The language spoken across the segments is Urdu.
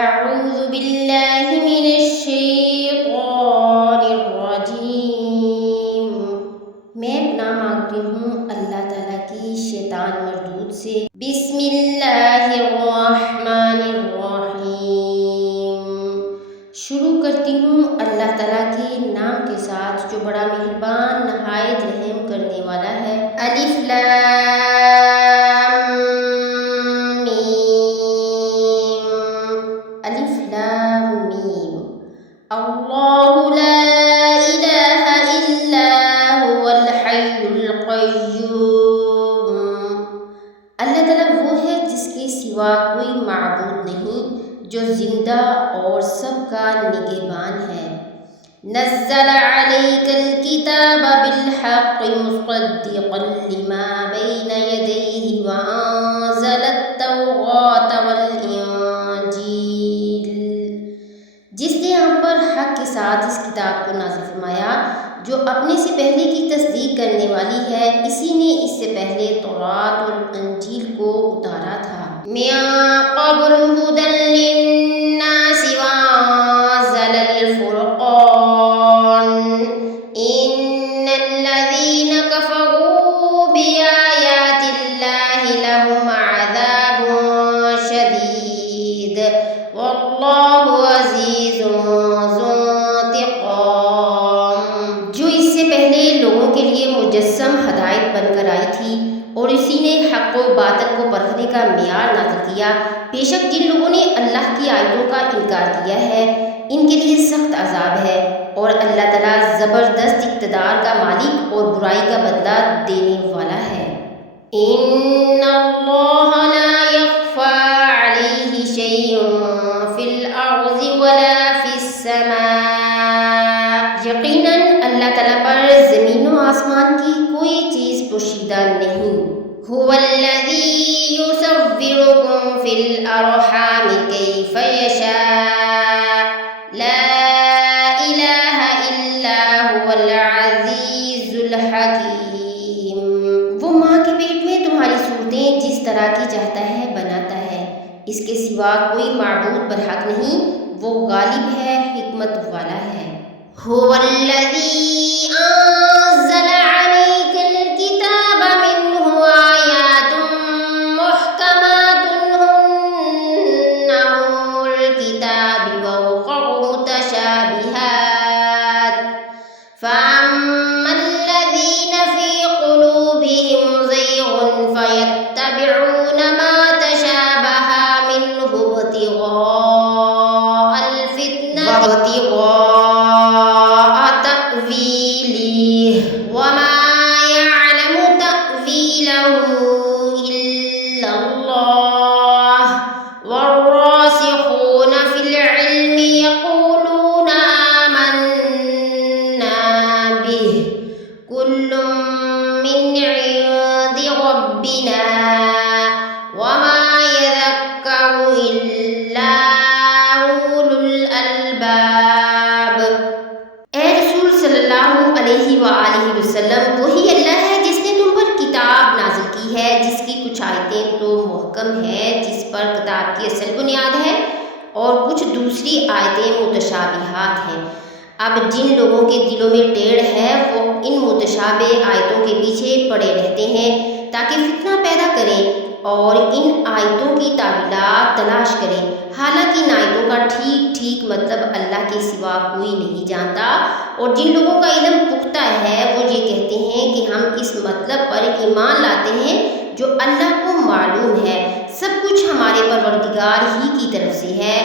أعوذ بالله من الشیطان الرجیم۔ میں پناہ مانگتی ہوں اللہ تعالیٰ کی شیطان مردود سے۔ بسم اللہ الرحمن الرحیم۔ شروع کرتی ہوں اللہ تعالیٰ کے نام کے ساتھ جو بڑا مہربان نہایت رحم کرنے والا ہے۔ الف لام الف لام میم۔ اللہ لا الہ الا هو الحی القیوم۔ اللہ تعالیٰ وہ ہے جس کے سوا کوئی معبود نہیں، جو زندہ اور سب کا نگہبان ہے۔ نزل علیک الکتاب بالحق مصدقا لما بین یدیہ وانزل التوراۃ والانجیل۔ جس نے ہم پر حق کے ساتھ اس کتاب کو نازل فرمایا جو اپنے سے پہلے کی تصدیق کرنے والی ہے، اسی نے اس سے پہلے تورات اور انجیل کو اتارا تھا۔ من قبل ھدی للناس وانزل الفرقان ان الذین کفروا بآیات اللہ لهم عذاب شدید واللہ عزیز ذو انتقام۔ جو اس سے پہلے لوگوں کے لیے مجسم ہدایت بن کر آئی تھی اور اسی نے حق و باطل کو پرکھنے کا معیار نازل کیا۔ بے شک جن لوگوں نے اللہ کی آیتوں کا انکار کیا ہے ان کے لیے سخت عذاب ہے، اور اللہ تعالیٰ زبردست اقتدار کا مالک اور برائی کا بدلہ دینے والا ہے۔ ان اللہ لا یخفی علیہ شیء فی الارض ولا فی السماء۔ یقیناً اللہ تعالیٰ پر زمین و آسمان کی کوئی چیز پوشیدہ نہیں۔ هو الذی یصورکم فی الارحام کیف یشاء لا الہ الا هو العزیز الحکیم۔ وہ ماں کے پیٹ میں تمہاری صورتیں جس طرح کی چاہتا ہے بناتا ہے، اس کے سوا کوئی معبود برحق نہیں، وہ غالب ہے، حکمت والا ہے۔ هو الذی انزل علیک الکتاب منہ آیات محکمات ہن ام الکتاب وأخر متشابہات فأما الذین فی قلوبہم زیغ فیتبعون ما تشابہ منہ ابتغاء الفتنة وابتغاء تأویلہ وما یعلم تأویلہ الا اللہ والراسخون فی العلم یقولون آمنا بہ کل من عند ربنا وما یذکر الا اولو الالباب۔ اے رسول صلی اللہ علیہ وآلہ وسلم، وہی اللہ ہے جس نے تم پر کتاب نازل کی ہے، جس کی کچھ آیتیں تو محکم ہے، جس پر کتاب کی اصل بنیاد ہے، اور کچھ دوسری آیتیں متشابہات ہیں۔ اب جن لوگوں کے دلوں میں ٹیڑھ ہے وہ ان متشابہ آیتوں کے پیچھے پڑے رہتے ہیں تاکہ فتنہ پیدا کریں اور ان آیتوں کی تعویلات تلاش کریں، حالانکہ ان آیتوں کا ٹھیک ٹھیک مطلب اللہ کے سوا کوئی نہیں جانتا۔ اور جن لوگوں کا علم پختہ ہے وہ یہ کہتے ہیں کہ ہم اس مطلب پر ایمان لاتے ہیں جو اللہ کو معلوم ہے، سب کچھ ہمارے پروردگار ہی کی طرف سے ہے،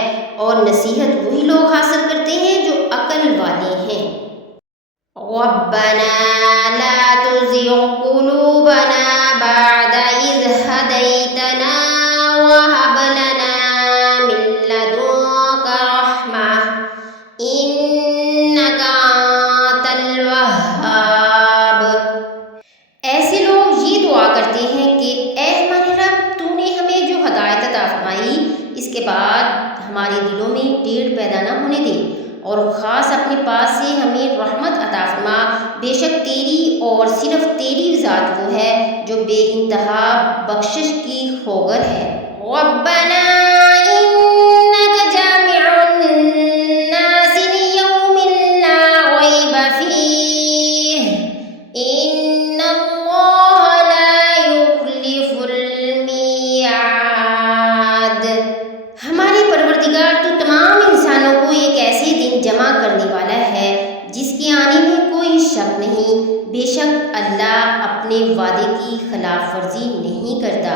اور نصیحت وہی لوگ حاصل کرتے ہیں جو عقل والے ہیں۔ ربنا لا تزغ قلوبنا بعد إذ هديتنا وهب لنا من لدنك رحمة إنك أنت الوهاب۔ ایسے لوگ یہ دعا کرتے ہیں کہ اے ہمارے رب، تو نے ہمیں جو ہدایت عطا فرمائی اس کے بعد ہمارے دلوں میں ٹیڑھ پیدا نہ ہونے دے، اور خاص اپنے پاس سے ہمیں رحمت عطا فرما، بے شک تیری اور صرف تیری ذات وہ ہے جو بے انتہا بخشش کی خوگر ہے۔ ربنا انک میں کوئی شک نہیں، بے شک اللہ اپنے وعدے کی خلاف ورزی نہیں کرتا۔